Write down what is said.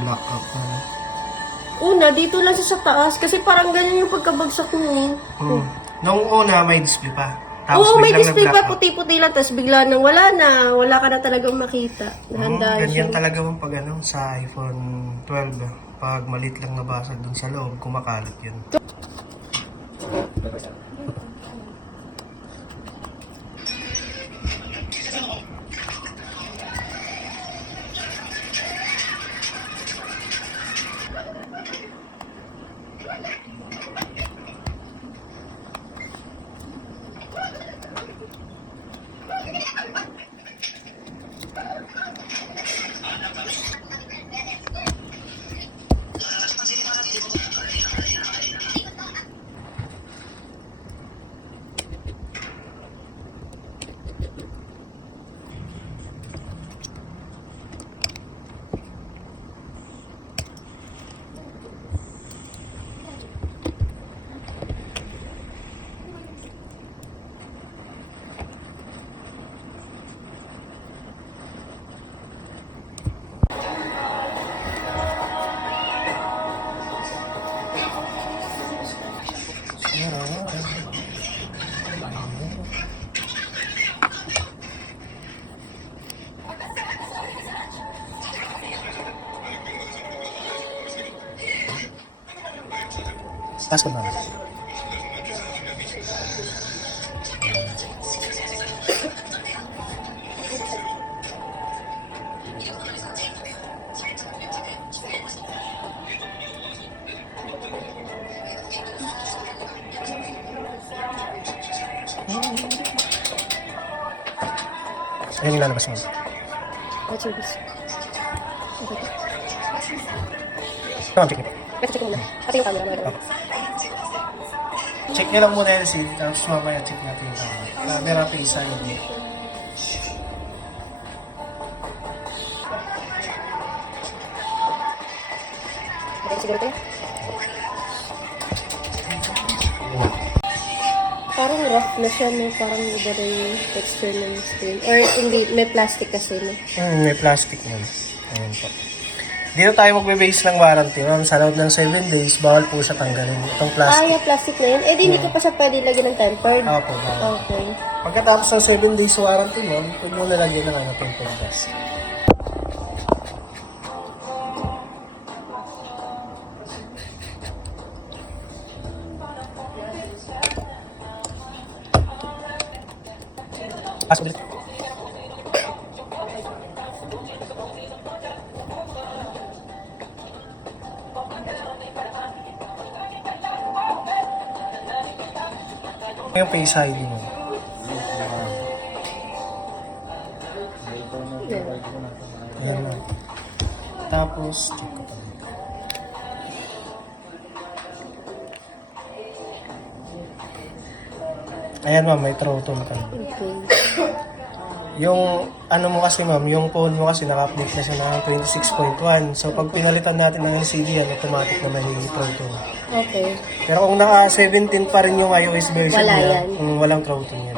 Blackout na. Una, dito lang siya sa taas. Kasi parang ganyan yung pagkabagsak mo. Nung una, may display pa. Tapos Oo, may biglang display pa, nag-blackout. puti-puti lang. Tapos bigla nang wala na. Wala ka na talagang makita. Dahan-dahan siya. Ganyan talaga yung pag sa iPhone 12. Pag malit lang nabasag dun sa loob, kumakalat yun. Taas ko na. Ayun yung lalabas mo. What's your this? Ito ang check nito. Check mo muna. Pati yung camera mo. Check nyo lang muna yung seat, tapos mamaya check natin yung camera. Camera pa isa yun. Okay, siguro ito. Parang rough na siya, no? Parang iba na yung texture ng screen. Or hindi, may plastic kasi, no? May plastic nun. Ayun po. Dito tayo magbe-base ng warranty. Sa loob ng 7 days, bawal po siya tanggalin. Itong plastic. Yung plastic na yun. Eh, di hindi ko pa siya pwede lagyan ng tempered. Opo, bawal. Okay. Pagkatapos ng 7 days warranty mo, pwede mo nalagyan ng tempered glass. Pasok ulit. Yung Face ID mo. Ayan na. Tapos, check ko pa dito. Ayan ma'am, may throttle ka. Okay. Yung ano mo kasi ma'am, yung phone mo kasi naka-update na siya ng 26.1. So pag pinalitan natin ng LCD yan, automatic na may throttle. Okay. Pero kung naka 17 pa rin yung iOS version Wala niya, yan. walang throttle yan.